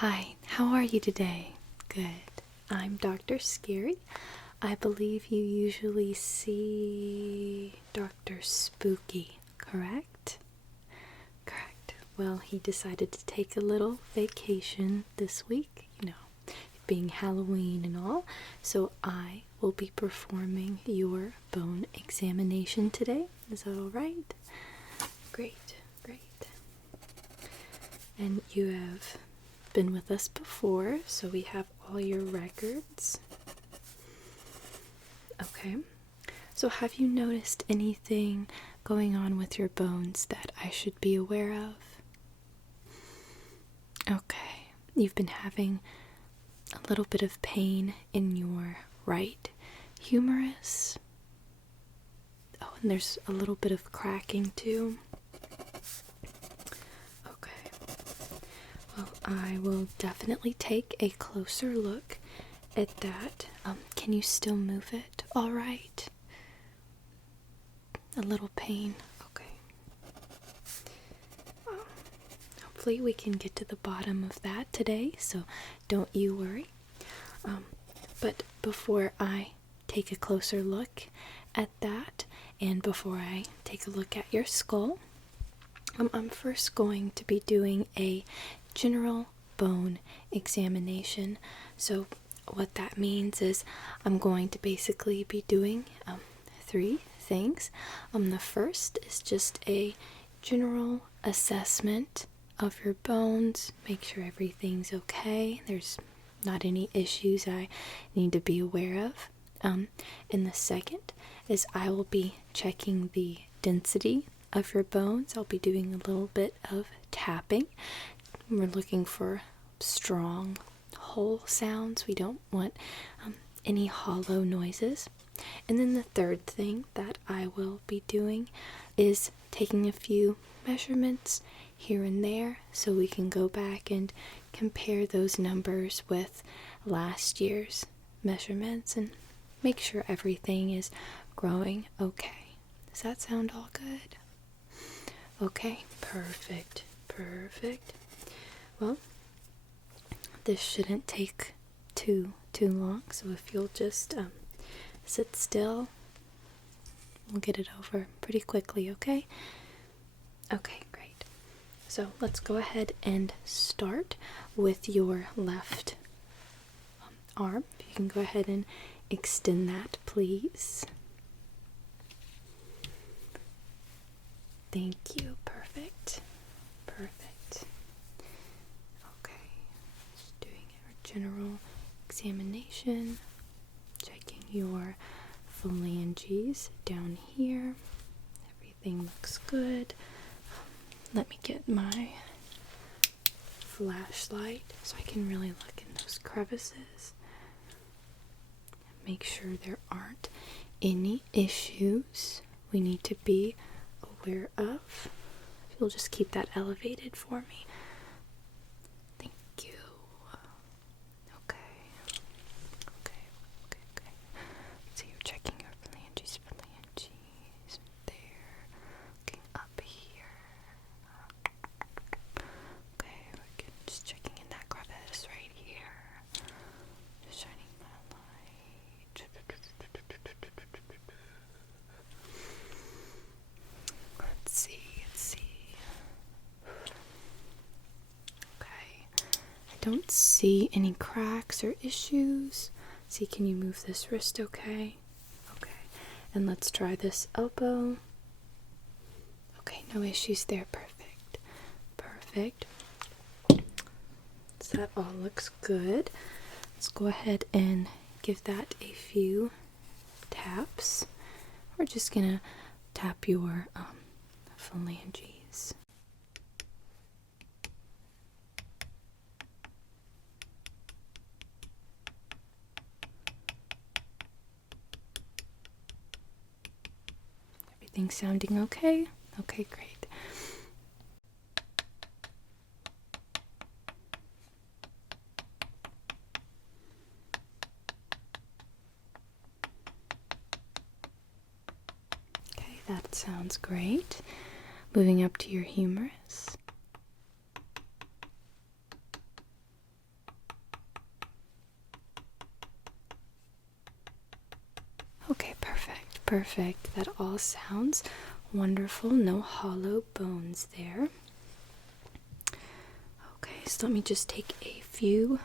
Hi, how are you today? Good. I'm Dr. Scary. I believe you usually see Dr. Spooky, correct? Correct. Well, he decided to take a little vacation this week, it being Halloween and all, so I will be performing your bone examination today. Is that all right? Great, great. And you have been with us before, so we have all your records. Okay. So have you noticed anything going on with your bones that I should be aware of? Okay. You've been having a little bit of pain in your right humerus. Oh, and there's a little bit of cracking too. Okay. Well, I will definitely take a closer look at that. Can you still move it all right? A little pain. Okay. Hopefully we can get to the bottom of that today, so don't you worry. But before I take a closer look at that, and before I take a look at your skull, I'm first going to be doing a general bone examination. So what that means is I'm going to basically be doing three things. The first is just a general assessment of your bones, make sure everything's okay, there's not any issues I need to be aware of. And the second is I will be checking the density of your bones. I'll be doing a little bit of tapping. We're looking for strong whole sounds. We don't want any hollow noises. And then the third thing that I will be doing is taking a few measurements here and there so we can go back and compare those numbers with last year's measurements and make sure everything is growing okay. Does that sound all good? Okay, perfect, perfect. Well, this shouldn't take too long, so if you'll just sit still, we'll get it over pretty quickly, okay? Okay, great. So let's go ahead and start with your left arm. If you can go ahead and extend that, please. Thank you. Perfect. Perfect. Okay. Just doing our general examination. Checking your phalanges down here. Everything looks good. Let me get my flashlight so I can really look in those crevices. Make sure there aren't any issues we need to be aware of. If you'll just keep that elevated for me. Thank you. Okay. Okay. So you're checking your phalanges there. Looking up here. Okay, we're good. Just checking in that crevice right here. Just shining my light. Let's see. Okay. I don't see any cracks or issues. See, can you move this wrist okay? Okay. And let's try this elbow. Okay, no issues there. Perfect. Perfect. So that all looks good. Let's go ahead and give that a few taps. We're just gonna tap your phalanges. Everything sounding okay? Okay, great. Okay, that sounds great. Moving up to your humerus. Okay, perfect, perfect. That all sounds wonderful. No hollow bones there. Okay, so let me just take a few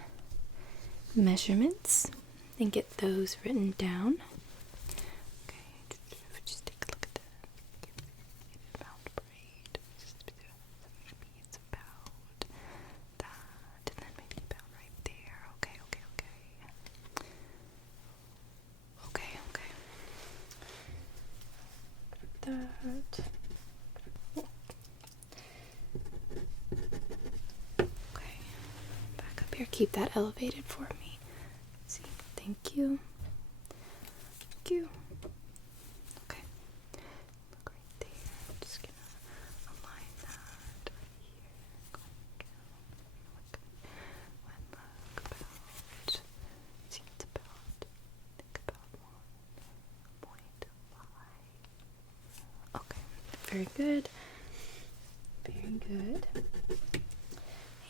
measurements and get those written down. Okay, just take a look at the pound braid. Maybe it's about that, and then maybe about right there. Okay. That. Okay, back up here. Keep that elevated for me. Let's see. Thank you. Thank you. Okay. Look right there. I'm just gonna align that right here. Going down. One look about. See, it's about. Think about 1.5. Okay. Very good. Very good.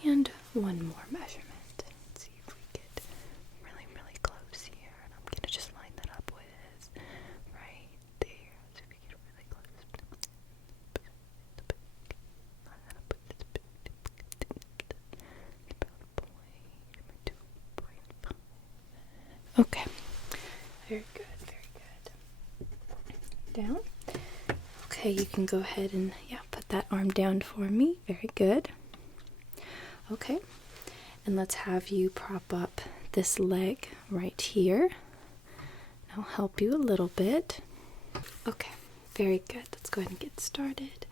And one more measurement. Let's see if we get really, really close here. And I'm gonna just line that up with right there. So if we get really close. Okay. Very good, very good. Down. Okay, you can go ahead and put that arm down for me. Very good. Okay, and let's have you prop up this leg right here. I'll help you a little bit. Okay, very good. Let's go ahead and get started.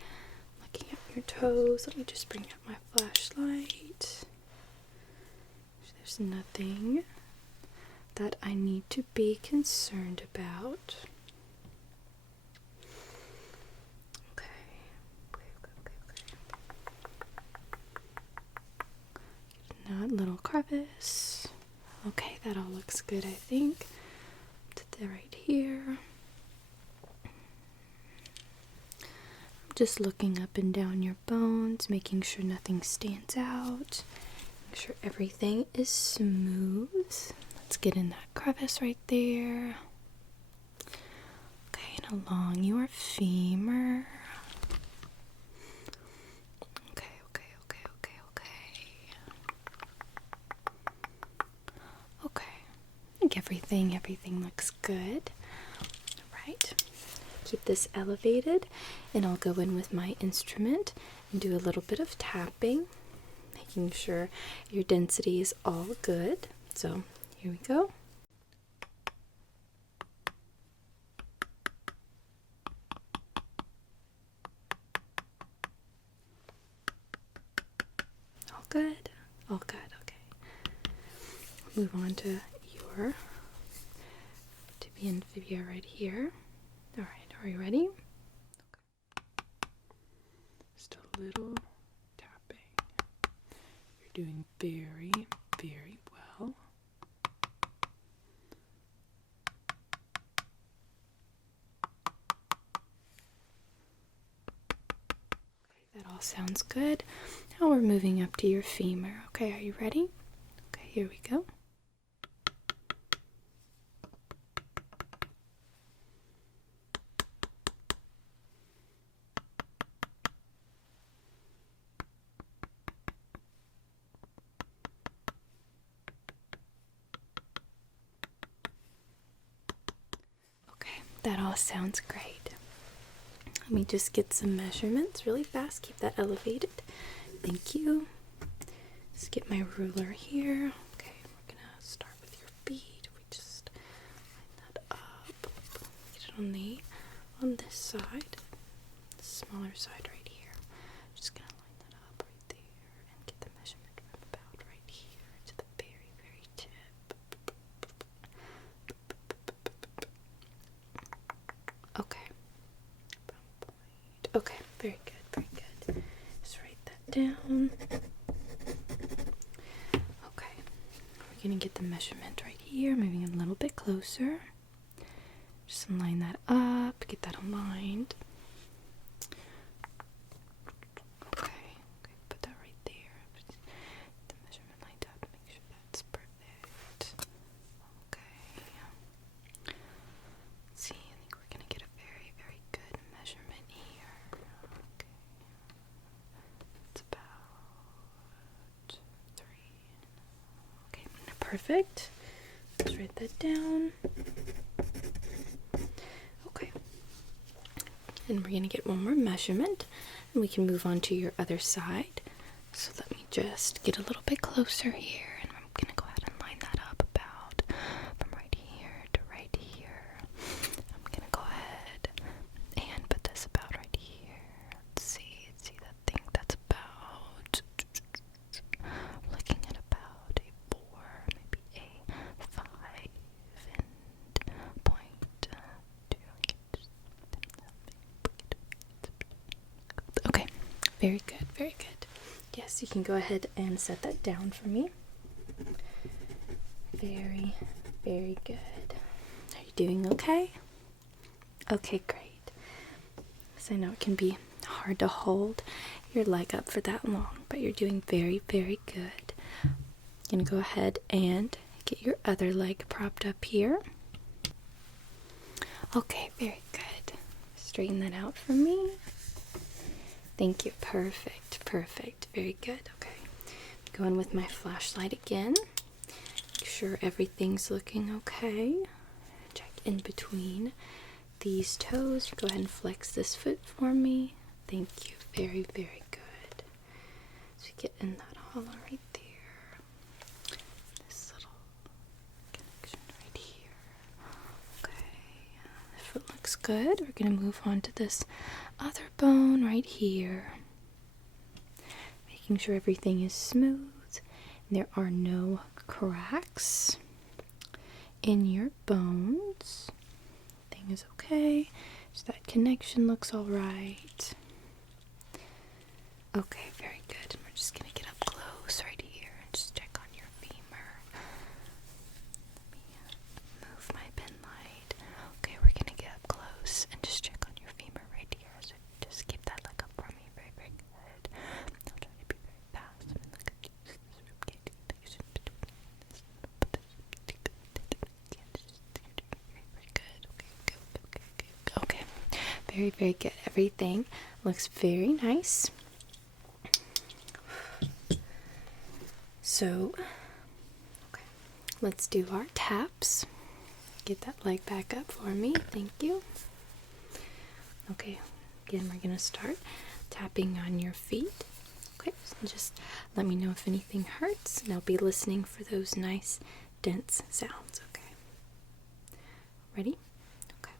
Looking at your toes. Let me just bring out my flashlight. There's nothing that I need to be concerned about. That little crevice. Okay, that all looks good, I think. Put it right here. I'm just looking up and down your bones, making sure nothing stands out. Make sure everything is smooth. Let's get in that crevice right there. Okay, and along your femur. Everything looks good. Right. Keep this elevated, and I'll go in with my instrument and do a little bit of tapping, making sure your density is all good. So here we go. All good. All good. Okay. Move on to your tibia right here. All right, are you ready? Okay. Just a little tapping. You're doing very, very well. Okay, that all sounds good. Now we're moving up to your femur. Okay, are you ready? Okay, here we go. That all sounds great. Let me just get some measurements really fast. Keep that elevated. Thank you. Let's get my ruler here. Okay, we're gonna start with your feet. We just line that up. Get it on this side, the smaller side right here. Just gonna line that up right there and get the measurement from about right here to the very, very tip. Okay. Okay, very good, very good. Just write that down. Okay, we're gonna get the measurement right here, moving a little bit closer. Just line that up, get that aligned. Okay, put that right there. The measurement lined up, make sure that's perfect. Okay. perfect. Let's write that down. Okay. And we're going to get one more measurement, and we can move on to your other side. So let me just get a little bit closer here, and I'm going to go ahead and line that up about from right here to right here. I'm going to go ahead and put this about right here. Let's see that thing that's about, looking at about a 4, maybe a 5 and point 2. Okay, very good, very good. Yes, you can go ahead and set that down for me. Very, very good. Are you doing okay? Okay, great. So I know it can be hard to hold your leg up for that long, but you're doing very, very good. I'm going to go ahead and get your other leg propped up here. Okay, very good. Straighten that out for me. Thank you. Perfect, perfect. Very good. Okay. Go in with my flashlight again. Make sure everything's looking okay. Check in between these toes. Go ahead and flex this foot for me. Thank you. Very, very good. So we get in that hollow right there. This little connection right here. Okay. The foot looks good. We're going to move on to this other bone right here. Making sure everything is smooth and there are no cracks in your bones. Everything is okay. So that connection looks all right. Okay, very good. We're just going to get up close right here and just check on your femur. Let me move my pen light. Okay, we're going to get up close and just check on your femur right here. So just keep that leg up for me. Very, very good. I'll try to be very fast. Look at you. Very good. Okay. Very, very good. Everything looks very nice. So, okay, let's do our taps. Get that leg back up for me. Thank you. Okay, again, we're going to start tapping on your feet. Okay, so just let me know if anything hurts, and I'll be listening for those nice, dense sounds. Okay. Ready? Okay.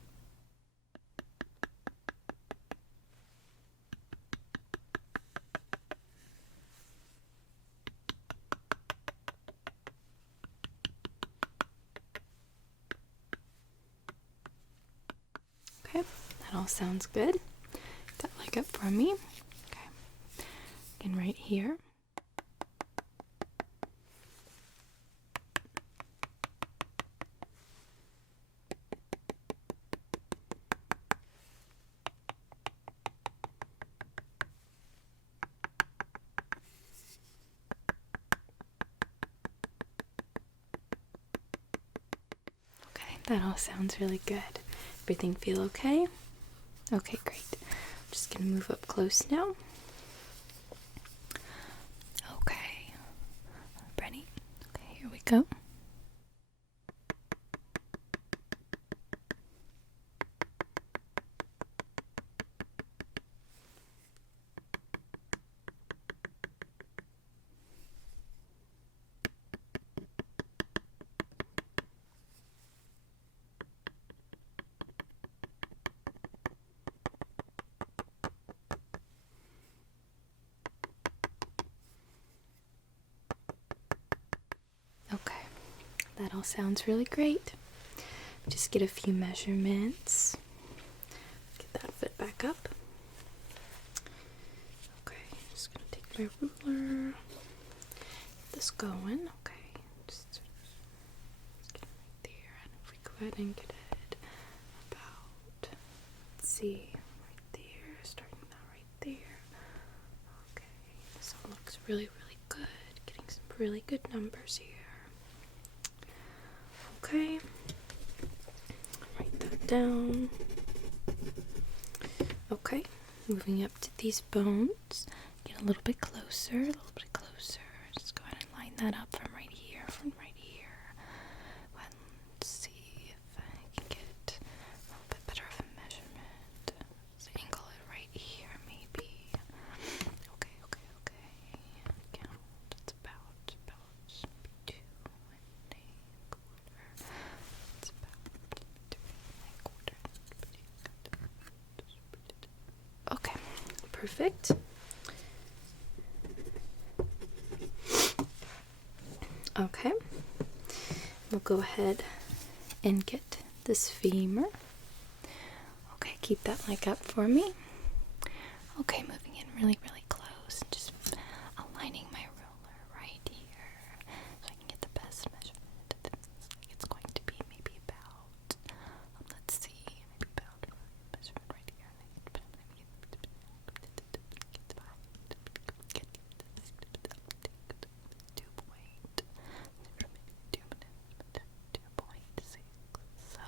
Okay, that all sounds good. Get that leg up for me. Okay. Again, right here. Okay, that all sounds really good. Everything feel okay? Okay, great. I'm just gonna move up close now. Okay. Ready? Okay, here we go. Okay, that all sounds really great. Just get a few measurements. Get that foot back up. Okay, just gonna take my ruler. Get this going. Okay, just get it right there. And if we go ahead and get it about, let's see, right there, starting that right there. Okay, this all looks really, really good. Getting some really good numbers here. Okay, write that down. Okay, moving up to these bones. Get a little bit closer, Just go ahead and line that up from right here, perfect. Okay, we'll go ahead and get this femur. Okay, keep that leg up for me. Okay, moving in really, really close, just aligning my ruler right here so I can get the best measurement. It's going to be maybe about, let's see, maybe about measurement right here.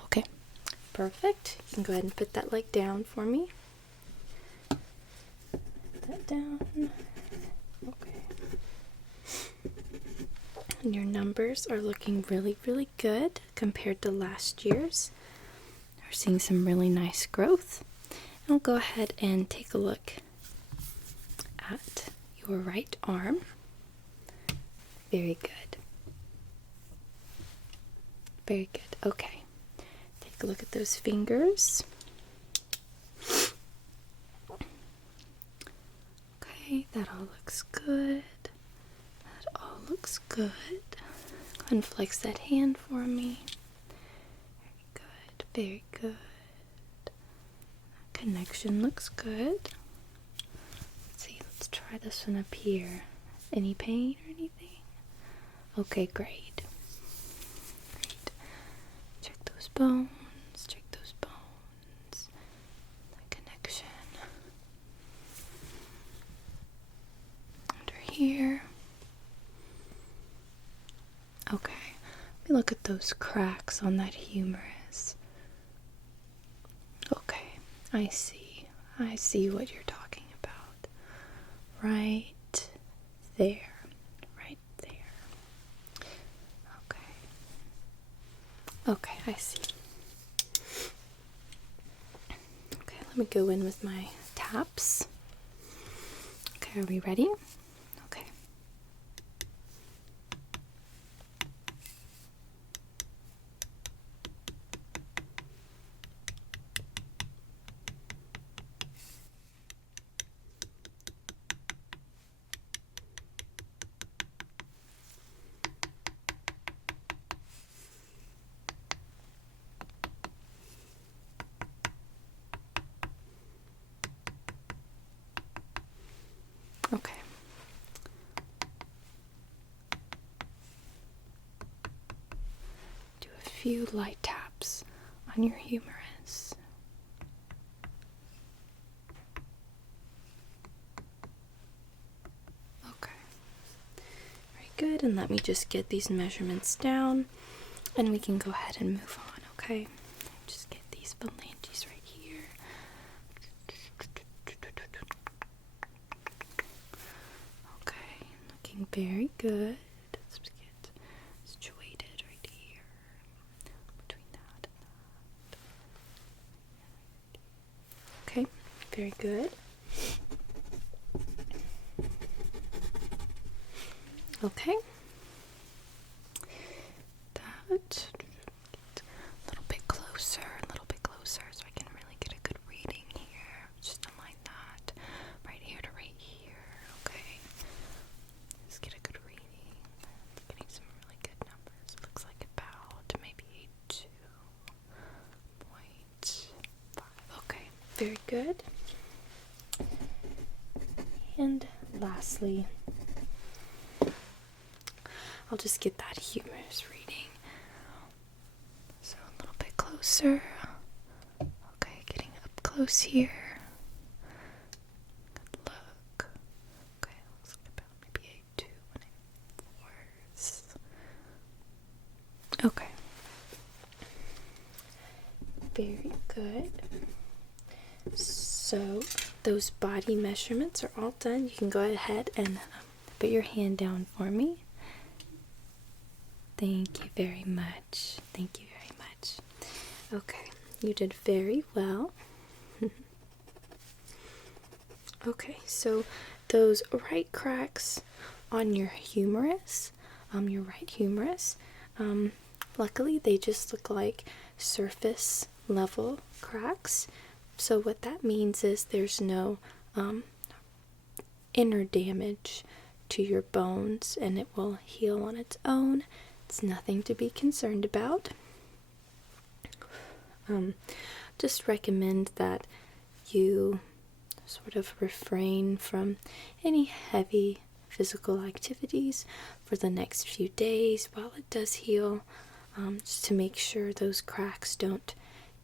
Okay, perfect. You can go ahead and put that leg down for me. Put that down. Okay. And your numbers are looking really, really good compared to last year's. We're seeing some really nice growth. And I'll go ahead and take a look at your right arm. Very good. Very good. Okay. Take a look at those fingers. Okay, that all looks good. That all looks good. Go ahead and flex that hand for me. Very good. Very good. Connection looks good. Let's see, let's try this one up here. Any pain or anything? Okay, great. Great. Check those bones. Check those bones. That connection. Under here. Okay. Let me look at those cracks on that humerus. Okay, I see. I see what you're talking about. Right there. Right there. Okay. Okay, I see. Okay, let me go in with my taps. Okay, are we ready? Okay. Okay. Do a few light taps on your humerus. Okay. Very good. And let me just get these measurements down and we can go ahead and move on, okay? Just get these phalanges right here. Okay, looking very good. Let's get situated right here. Between that and that. Okay, very good. Okay. That. A little bit closer, so I can really get a good reading here. Just align that right here to right here. Okay. Let's get a good reading. Getting some really good numbers. Looks like about maybe 2.5. Okay, very good. And lastly, I'll just get that humerus reading. So a little bit closer. Okay, getting up close here. Good look. Okay, looks like about maybe a 2 and a 4. Okay. Very good. So those body measurements are all done. You can go ahead and put your hand down for me. Thank you very much. Thank you very much. Okay, you did very well. Okay, so those right cracks on your humerus, your right humerus, luckily they just look like surface level cracks. So what that means is there's no inner damage to your bones, and it will heal on its own. It's nothing to be concerned about. Just recommend that you sort of refrain from any heavy physical activities for the next few days while it does heal, just to make sure those cracks don't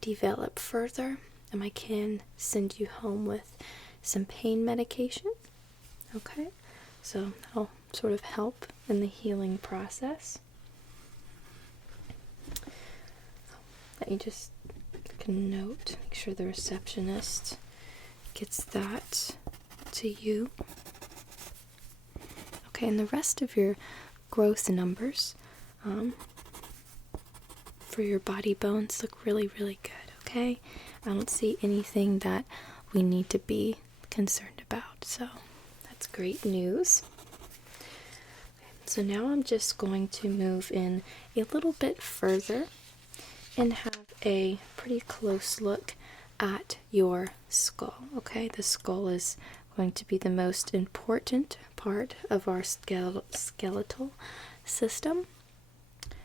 develop further. I can send you home with some pain medication. Okay, so that'll sort of help in the healing process. Let me just make a note, make sure the receptionist gets that to you. Okay, and the rest of your growth numbers for your body bones look really, really good, okay? I don't see anything that we need to be concerned about, so that's great news. So now I'm just going to move in a little bit further and have a pretty close look at your skull, okay? The skull is going to be the most important part of our skeletal system,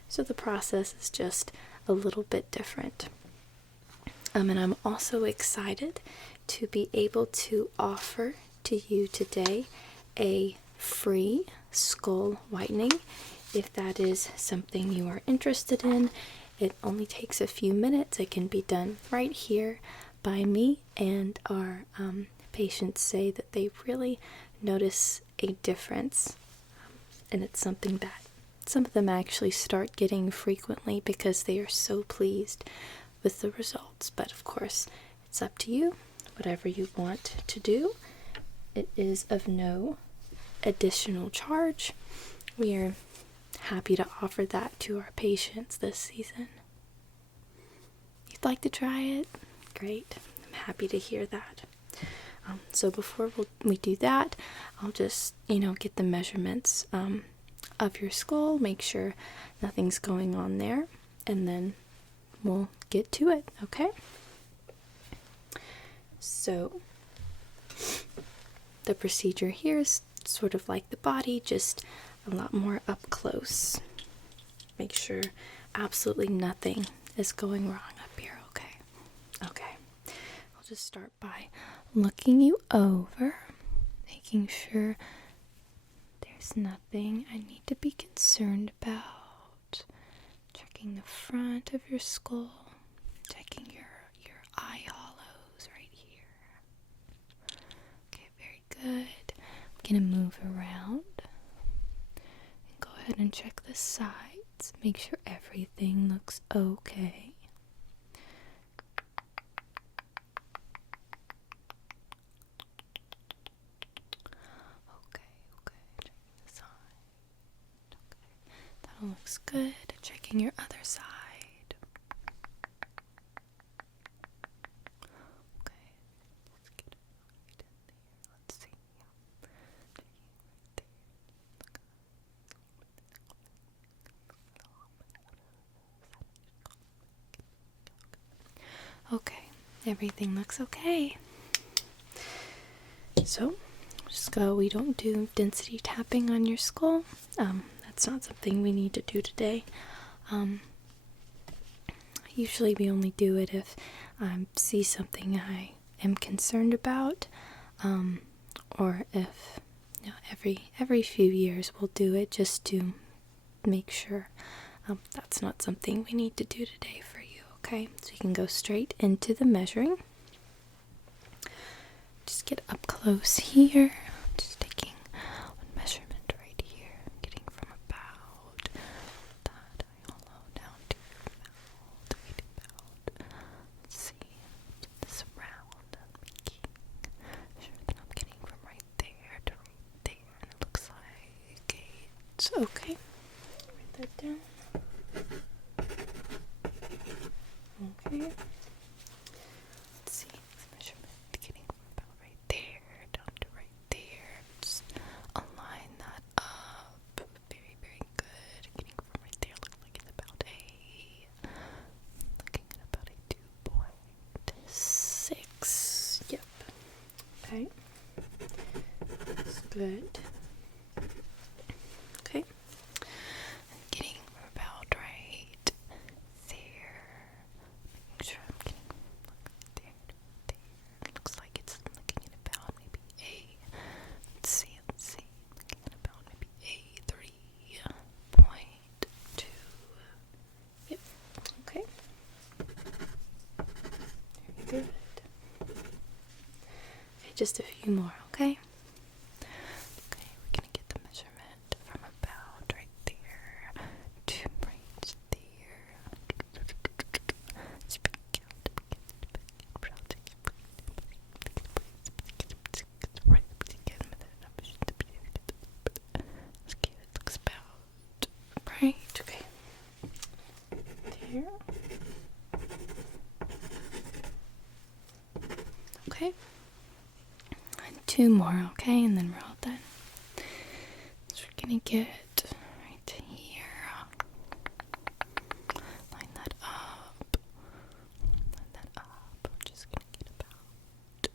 so the process is just a little bit different. And I'm also excited to be able to offer to you today a free skull whitening. If that is something you are interested in, it only takes a few minutes. It can be done right here by me, and our patients say that they really notice a difference, and it's something that some of them actually start getting frequently because they are so pleased with the results. But of course, it's up to you, whatever you want to do. It is of no additional charge. We are happy to offer that to our patients this season. You'd like to try it? Great. I'm happy to hear that. So before we do that, I'll just, get the measurements of your skull, make sure nothing's going on there, and then we'll get to it, okay? So the procedure here is sort of like the body, just a lot more up close. Make sure absolutely nothing is going wrong up here, okay? Okay. I'll just start by looking you over, making sure there's nothing I need to be concerned about. Checking the front of your skull, checking your eye hollows right here. Okay, very good. I'm gonna move around and go ahead and check the sides. Make sure everything looks okay. Okay, checking the side. Okay, that looks good. Checking your other side. Okay, let's get it right in there. Let's see. Okay, everything looks okay. So, we don't do density tapping on your skull. That's not something we need to do today. Usually we only do it if I see something I am concerned about, or if every few years we'll do it just to make sure. That's not something we need to do today for you, okay? So you can go straight into the measuring. Just get up close here. Just taking one measurement right here, getting from about that eye hollow down to your mouth, right about. Let's see, get this around and making sure that I'm getting from right there to right there, and it looks like it's okay. Write that down. Okay. Let's see, this measurement getting from about right there down to right there. Just align that up. Very, very good. Getting from right there, looking like it's about a 2.6. Yep. Okay. Just Good. Okay. Getting about right there. Making sure I'm getting there. Looks like it's looking at about maybe let's see. Looking at about maybe A3.2. Yep. Okay. Very good. Okay, just a few more, okay? Okay, we're gonna get the measurement from about right there to right there. Okay, it looks about right. Okay. There. Okay. And two more, okay, and then we're all done. So we're gonna get right here. Line that up. I'm just gonna get about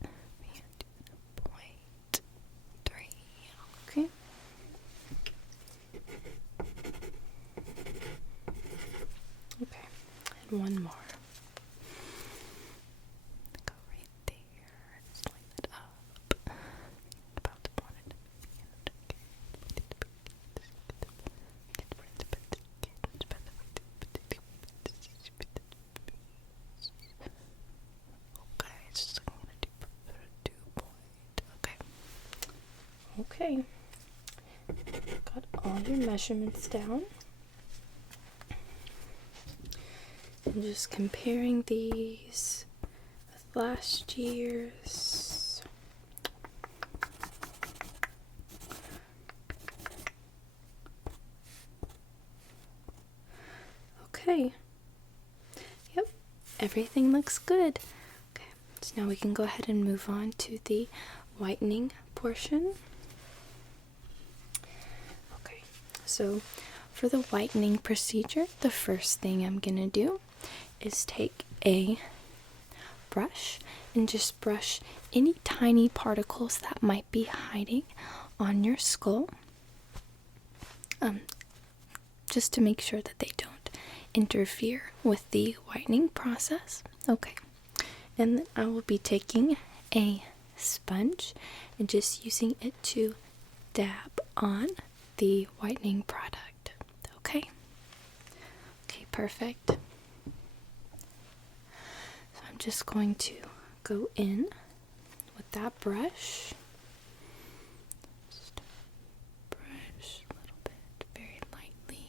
0.3. Okay. Okay. And one more. Go right there. Just line that up. About the point. Okay, it's just gonna do 2 point. Okay. Got all your measurements down. I'm just comparing these with last year's. Okay. Yep, everything looks good. Okay, so now we can go ahead and move on to the whitening portion. Okay, so for the whitening procedure, the first thing I'm gonna do is take a brush and just brush any tiny particles that might be hiding on your skull, just to make sure that they don't interfere with the whitening process. Okay, and then I will be taking a sponge and just using it to dab on the whitening product. Okay, perfect. So I'm just going to go in with that brush. Just brush a little bit, very lightly,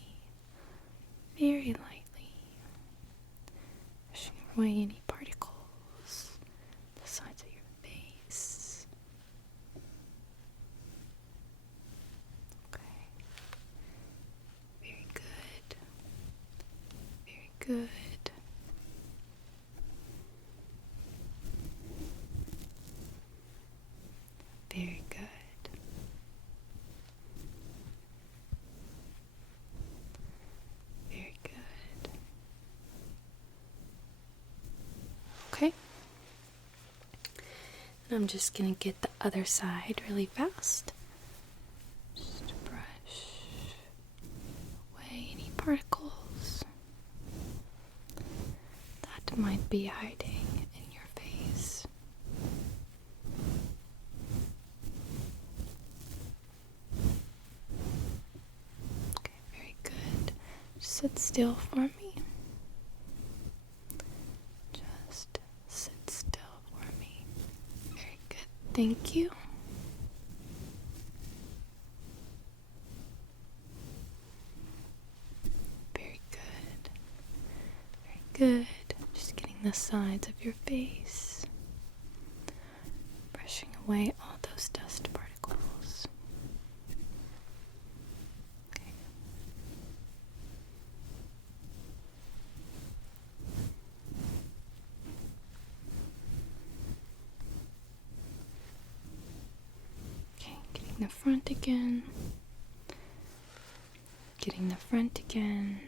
brushing away any particles, the sides of your face. Okay, very good, very good. Very good. Very good. Okay. And I'm just going to get the other side really fast. Just brush away any particles that might be hiding in your face. Okay, very good. Just sit still for me. Just sit still for me. Very good. Thank you. Very good. Very good. Just getting the sides of your face. Brushing away all those dust particles. Okay. Okay, getting the front again. Getting the front again.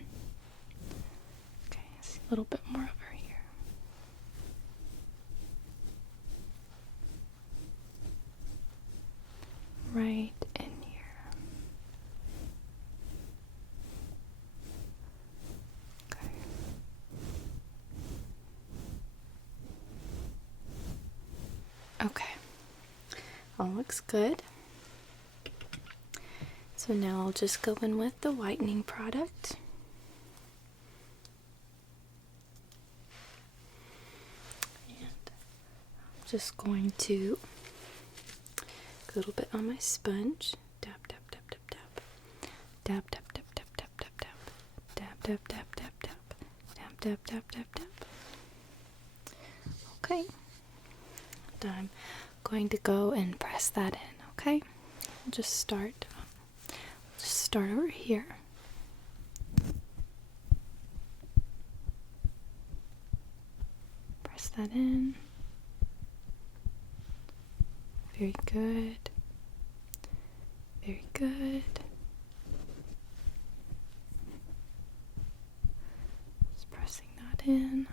Okay, I see a little bit more over here. right in here. Okay. Okay. All looks good. So now I'll just go in with the whitening product. And I'm just going to a little bit on my sponge. Tap, tap, tap, tap, tap. Tap, tap, tap, tap, tap, tap, tap. Tap, tap, tap, tap, tap. Tap, tap, tap, tap, tap. Okay. And I'm going to go and press that in, okay? I'll just start over here. Press that in. Very good. Very good. Just pressing that in.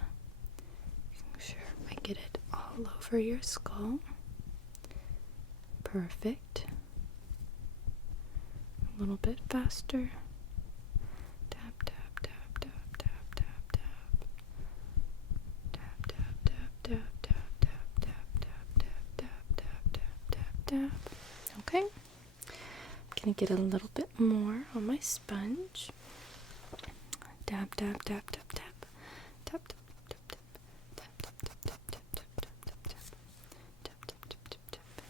Making sure I get it all over your skull. Perfect. A little bit faster. Tap, tap, tap, tap, tap, tap, tap. Tap, tap, tap, tap, tap, tap, tap, tap, tap, tap, tap, tap, tap. Okay. I'm gonna get a little bit more on my sponge. Tap, tap, tap, tap, tap. Tap, tap, tap, tap, tap, tap, tap, tap, tap, tap, tap, tap, tap. Tap, tap, tap, tap, tap.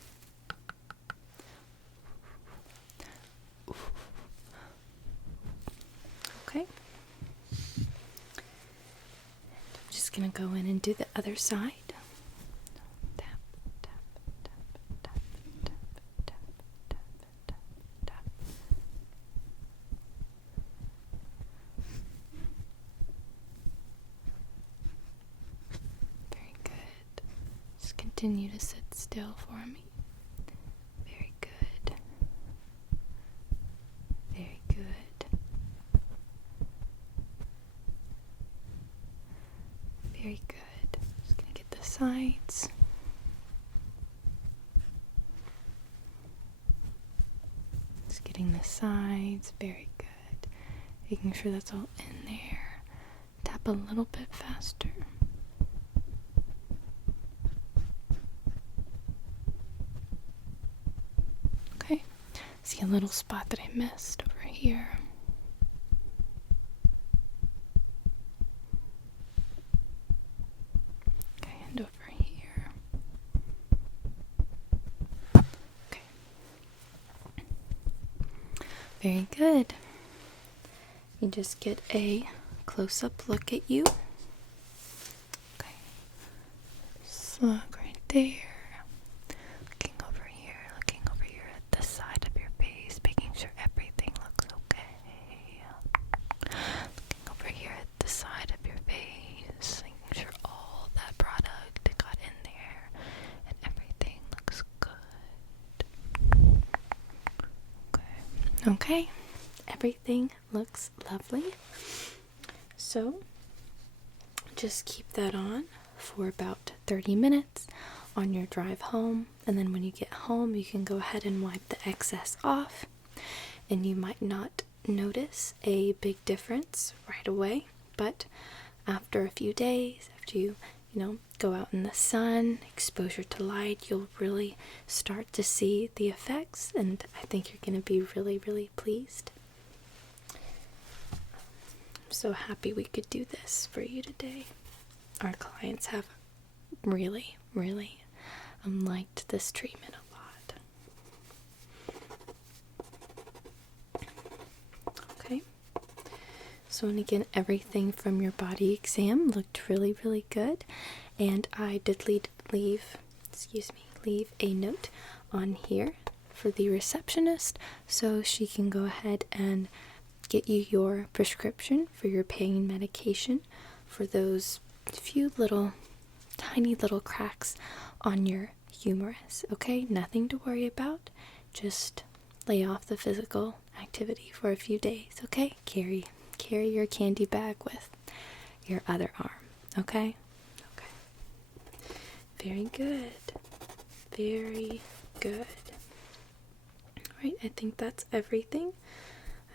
Okay. I'm just gonna go in and do the other side. Tap, tap, tap, tap, tap, tap, tap, tap, tap. Very good. Just continue to sit still for me. Very good. Very good. Very good. Just gonna get the sides. Just getting the sides. Very good. Making sure that's all in there. Tap a little bit faster. Okay. See a little spot that I missed over here. Okay, and over here. Okay. Very good. You just get a close-up look at you. Okay. Just look right there. Looking over here at the side of your face, making sure everything looks okay. Looking over here at the side of your face, making sure all that product got in there and everything looks good. Okay. Okay. Everything looks lovely. So just keep that on for about 30 minutes on your drive home, and then when you get home you can go ahead and wipe the excess off, and you might not notice a big difference right away, but after a few days, after you go out in the sun, exposure to light, you'll really start to see the effects, and I think you're going to be really, really pleased. I'm so happy we could do this for you today. Our clients have really, really liked this treatment a lot. Okay. So, and again, everything from your body exam looked really, really good. And I did leave a note on here for the receptionist so she can go ahead and get you your prescription for your pain medication for those few tiny little cracks on your humerus. Okay, nothing to worry about. Just lay off the physical activity for a few days. Okay, carry your candy bag with your other arm. Okay. Very good. Very good. Alright, I think that's everything.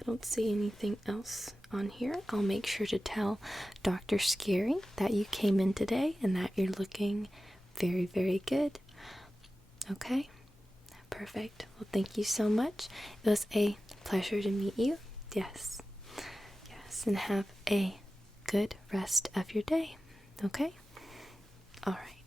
I don't see anything else on here. I'll make sure to tell Dr. Scary that you came in today and that you're looking very, very good. Okay? Perfect. Well, thank you so much. It was a pleasure to meet you. Yes. Yes, and have a good rest of your day. Okay? Alright.